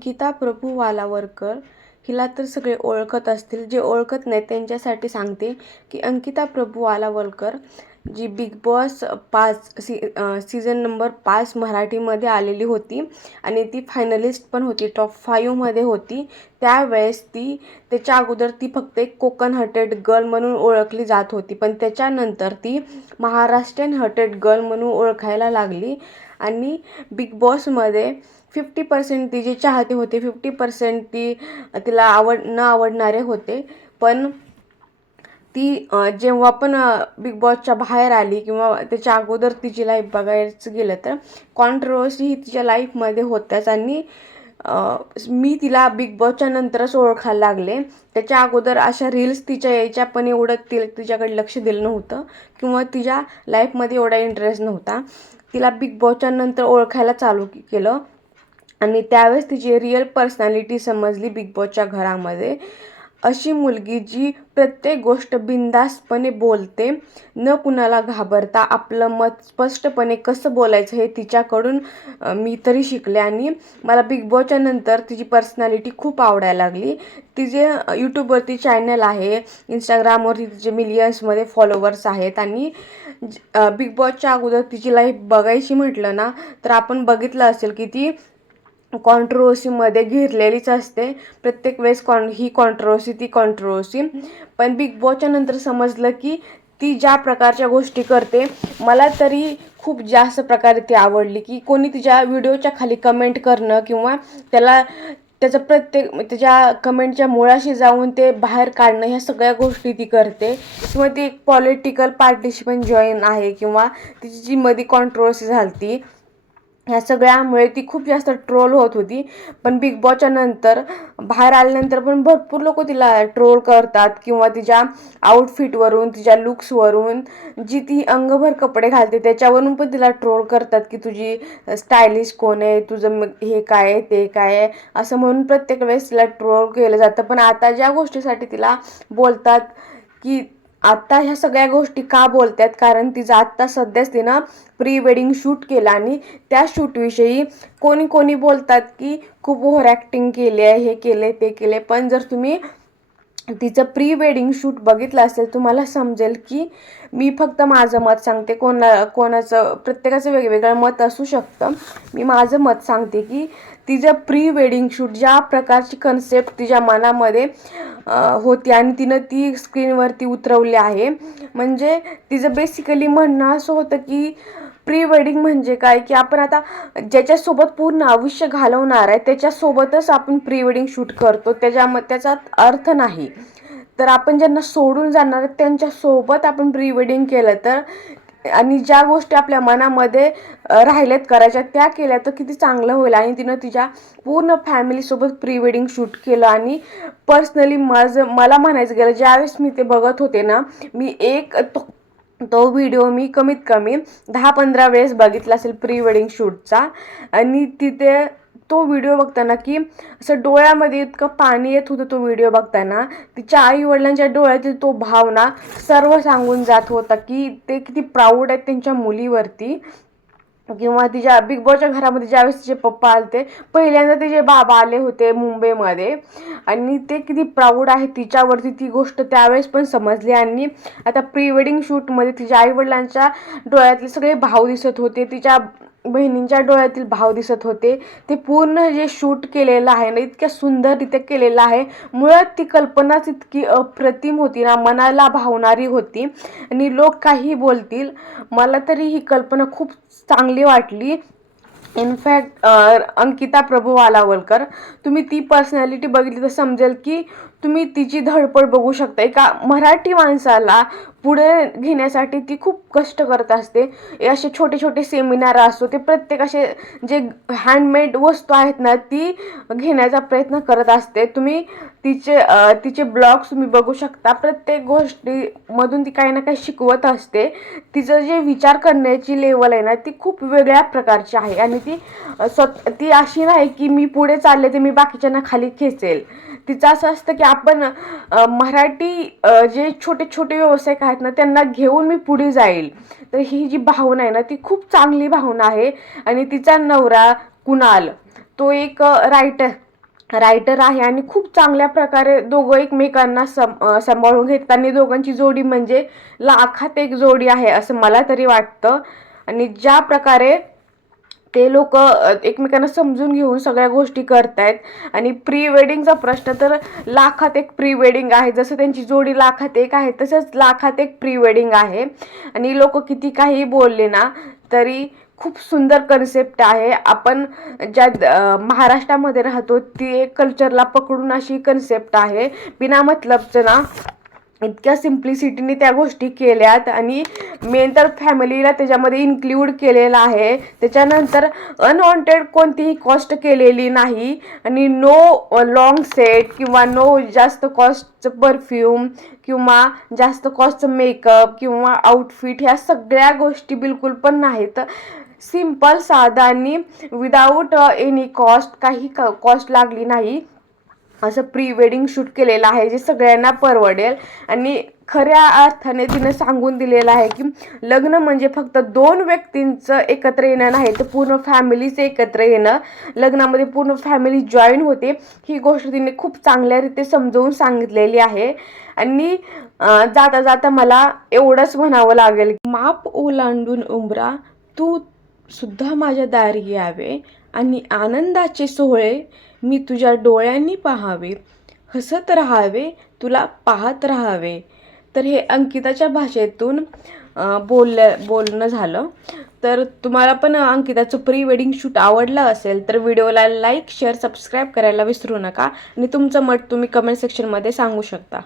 अंकिता प्रभू वालावरकर हिला तर सगळे ओळखत असतील. जे ओळखत नाही त्यांच्यासाठी सांगते की अंकिता प्रभू वालावलकर जी बिग बॉस पाच सी सीझन नंबर पाच मराठीमध्ये आलेली होती आणि ती फायनलिस्ट पण होती टॉप फाईव्हमध्ये होती. त्यावेळेस ती त्याच्या अगोदर ती फक्त एक कोकण हटेड गर्ल म्हणून ओळखली जात होती पण त्याच्यानंतर ती महाराष्ट्रीयन हटेड गर्ल म्हणून ओळखायला लागली आणि बिग बॉसमध्ये फिफ्टी पर्सेंट ती चाहते होते फिफ्टी पर्सेंट ती तिला आवड न आवडणारे होते. पण ती जेव्हा पण बिग बॉसच्या बाहेर आली किंवा त्याच्या अगोदर तिची लाईफ बघायचं गेलं तर कॉन्ट्रोवर्सी ही तिच्या लाईफमध्ये होत्याच आणि मी तिला बिग बॉसच्या नंतरच ओळखायला लागले. त्याच्या अगोदर अशा रील्स तिच्या यायच्या पण एवढं ति तिच्याकडे लक्ष दिलं नव्हतं किंवा तिच्या लाईफमध्ये एवढा इंटरेस्ट नव्हता. तिला बिग बॉसच्या नंतर ओळखायला चालू केलं. आणि त्यावेळेस तिची रिअल पर्सनॅलिटी समजली बिग बॉसच्या घरामध्ये. अशी मुलगी जी प्रत्येक गोष्ट बिनधास्तपणे बोलते न कुणाला घाबरता आपलं मत स्पष्टपणे कसं बोलायचं हे तिच्याकडून मी तरी शिकले आणि मला बिग बॉसच्या नंतर तिची पर्सनॅलिटी खूप आवडायला लागली. तिचे यूट्यूबवरती चॅनल आहे इंस्टाग्रामवरती तिचे मिलियन्समध्ये फॉलोवर्स आहेत आणि बिग बॉसच्या अगोदर तिची लाईफ बघायची म्हटलं ना तर आपण बघितलं असेल की ती कॉन्ट्रोवर्सीमध्ये घेरलेलीच असते. प्रत्येक वेळेस कॉन ही कॉन्ट्रोवर्सी ती कॉन्ट्रोवर्सी पण बिग बॉसच्या नंतर समजलं की ती ज्या प्रकारच्या गोष्टी करते मला तरी खूप जास्त प्रकारे ती आवडली की कोणी तिच्या व्हिडिओच्या खाली कमेंट करणं किंवा त्याला त्याचं प्रत्येक त्याच्या कमेंटच्या मुळाशी जाऊन ते बाहेर काढणं ह्या सगळ्या गोष्टी ती करते. किंवा ती एक पॉलिटिकल पार्टीशी पण जॉईन आहे किंवा तिची जी मध्ये कॉन्ट्रोवर्सी झाली ह्या सगळ्यामुळे ती खूप जास्त ट्रोल होत होती. पण बिग बॉसच्या नंतर बाहेर आल्यानंतर पण भरपूर लोक तिला ट्रोल करतात किंवा तिच्या आउटफिटवरून तिच्या लुक्सवरून जी ती अंगभर कपडे घालते त्याच्यावरून पण तिला ट्रोल करतात की तुझी स्टायलिश कोण आहे तुझं हे काय आहे ते काय आहे असं म्हणून प्रत्येक वेळेस तिला ट्रोल केलं जातं. पण आता ज्या गोष्टीसाठी तिला बोलतात की आत्ता ह्या सगळ्या गोष्टी का बोलतात कारण तिचं आत्ता सध्याच तिनं प्री वेडिंग शूट केलं आणि त्या शूटविषयी कोणी कोणी बोलतात की खूप ओव्हर ॲक्टिंग केली आहे हे केले ते केले. पण जर तुम्ही तिचं प्री वेडिंग शूट बघितलं असेल तुम्हाला समजेल की मी फक्त माझं मत सांगते. कोणा कोणाचं प्रत्येकाचं वेगवेगळं मत असू शकतं. मी माझं मत सांगते की तिचं प्री वेडिंग शूट ज्या प्रकारची कन्सेप्ट तिच्या मनामध्ये होती आणि तिनं ती स्क्रीनवरती उतरवली आहे. म्हणजे तिचं बेसिकली म्हणणं असं होतं की प्री वेडिंग म्हणजे काय? की आपण आता ज्याच्यासोबत पूर्ण आयुष्य घालवणार आहे त्याच्यासोबतच आपण प्री वेडिंग शूट करतो. त्याच्याम त्याचा अर्थ नाही. तर आपण ज्यांना सोडून जाणार त्यांच्यासोबत आपण प्री वेडिंग केलं तर आणि ज्या गोष्टी आपल्या मनामध्ये राहिल्यात करायच्या त्या केल्या तर किती चांगलं होईल. आणि तिनं तिच्या पूर्ण फॅमिलीसोबत प्री वेडिंग शूट केलं आणि पर्सनली माझं मला म्हणायचं गेलं ज्यावेळेस मी ते बघत होते ना मी एक तो तो व्हिडिओ मी कमीत कमी दहा पंधरा वेळेस बघितला असेल प्री वेडिंग शूटचा आणि तिथे तो व्हिडिओ बघताना की असं डोळ्यामध्ये इतकं पाणी येत होतं तो व्हिडिओ बघताना. तिच्या आई वडिलांच्या डोळ्यातील तो भावना सर्व सांगून जात होता की ते किती प्राऊड आहेत त्यांच्या मुलीवरती. किंवा तिच्या बिग बॉसच्या घरामध्ये ज्यावेळेस तिचे पप्पा आले पहिल्यांदा तिचे बाबा आले होते मुंबईमध्ये. आणि ते किती प्राऊड आहे तिच्यावरती ती गोष्ट त्यावेळेस पण समजली. आणि आता प्री वेडिंग शूटमध्ये तिच्या आईवडिलांच्या डोळ्यातले सगळे भाव दिसत होते. तिच्या बहिणींच्या डोळ्यातील भाव दिसत होते. ते पूर्ण जे शूट केलेलं आहे ना इतक्या सुंदररित्या केलेलं आहे. मुळात ती कल्पनाच इतकी अप्रतिम होती ना मनाला भावणारी होती. आणि लोक काही बोलतील मला तरी ही कल्पना खूप चांगली वाटली. इनफॅक्ट अंकिता प्रभू वालावलकर तुम्ही ती पर्सनॅलिटी बघितली तर समजेल की तुम्ही तिची धडपड बघू शकता. एका मराठी माणसाला पुढे घेण्यासाठी ती खूप कष्ट करत असते. असे छोटे छोटे सेमिनार असतो ते प्रत्येक असे जे हँडमेड वस्तू आहेत ना ती घेण्याचा प्रयत्न करत असते. तुम्ही तिचे तिचे ब्लॉग्स तुम्ही बघू शकता. प्रत्येक गोष्टीमधून ती काही ना काही शिकवत असते. तिचं जे विचार करण्याची लेवल आहे ना ती खूप वेगळ्या प्रकारची आहे. आणि ती स्वत ती अशी नाही की मी पुढे चालले ते मी बाकीच्यांना खाली खेचेल. तिचं असं असतं की आपण मराठी जे छोटे छोटे व्यावसायिक आहेत ना त्यांना घेऊन मी पुढे जाईल. तर ही जी भावना आहे ना ती खूप चांगली भावना आहे. आणि तिचा नवरा कुणाल तो एक रायटर रायटर आहे आणि खूप चांगल्या प्रकारे दोघं एकमेकांना सम सांभाळून घेतात. आणि दोघांची जोडी म्हणजे लाखात एक जोडी आहे असं मला तरी वाटतं. आणि ज्या प्रकारे ते लोक एकमेकांना समजून घेऊन सगळ्या गोष्टी करतायत. आणि प्री वेडिंगचा प्रश्न तर लाखात एक प्री वेडिंग आहे. जसं त्यांची जोडी लाखात एक आहे तसंच लाखात एक प्री वेडिंग आहे. आणि लोक किती काही बोलले ना तरी खूप सुंदर कन्सेप्ट आहे. आपण ज्या महाराष्ट्रामध्ये राहतो ती एक कल्चरला पकडून अशी कन्सेप्ट आहे. बिना मतलबचं ना इतक्या सिम्प्लिसिटीने त्या गोष्टी केल्यात आणि मेन तर फॅमिलीला त्याच्यामध्ये इन्क्ल्यूड केलेलं आहे. त्याच्यानंतर अनवॉन्टेड कोणतीही कॉस्ट केलेली नाही आणि नो लॉंग सेट किंवा नो जास्त कॉस्टचं परफ्यूम किंवा जास्त कॉस्टचं मेकअप किंवा आउटफिट ह्या सगळ्या गोष्टी बिलकुल पण नाहीत. सिंपल साधा आणि विदाऊट एनी कॉस्ट काही कॉस्ट लागली नाही. असं प्री वेडिंग शूट केलेलं आहे जे सगळ्यांना परवडेल. आणि खऱ्या अर्थाने तिनं सांगून दिलेलं आहे की लग्न म्हणजे फक्त दोन व्यक्तींचं एकत्र येणं नाही तर पूर्ण फॅमिलीचं एकत्र येणं. लग्नामध्ये पूर्ण फॅमिली जॉईन होते. ही गोष्ट तिने खूप चांगल्या रीते समजवून सांगितलेली आहे. आणि जाता जाता मला एवढंच म्हणावं लागेल माप ओलांडून उमरा तू सुद्धा माझ्या दारी यावे. आणि आनंदाचे सोहळे मी तुझ्या डोळ्यांनी पाहावे हसत राहावे तुला पाहत राहावे. तर हे अंकिताच्या भाषेतून बोलल्या बोलणं झालं. तर तुम्हाला पण अंकिताचं प्री वेडिंग शूट आवडलं असेल तर व्हिडिओला लाईक शेअर सबस्क्राईब करायला विसरू नका. आणि तुमचं मत तुम्ही कमेंट सेक्शनमध्ये सांगू शकता.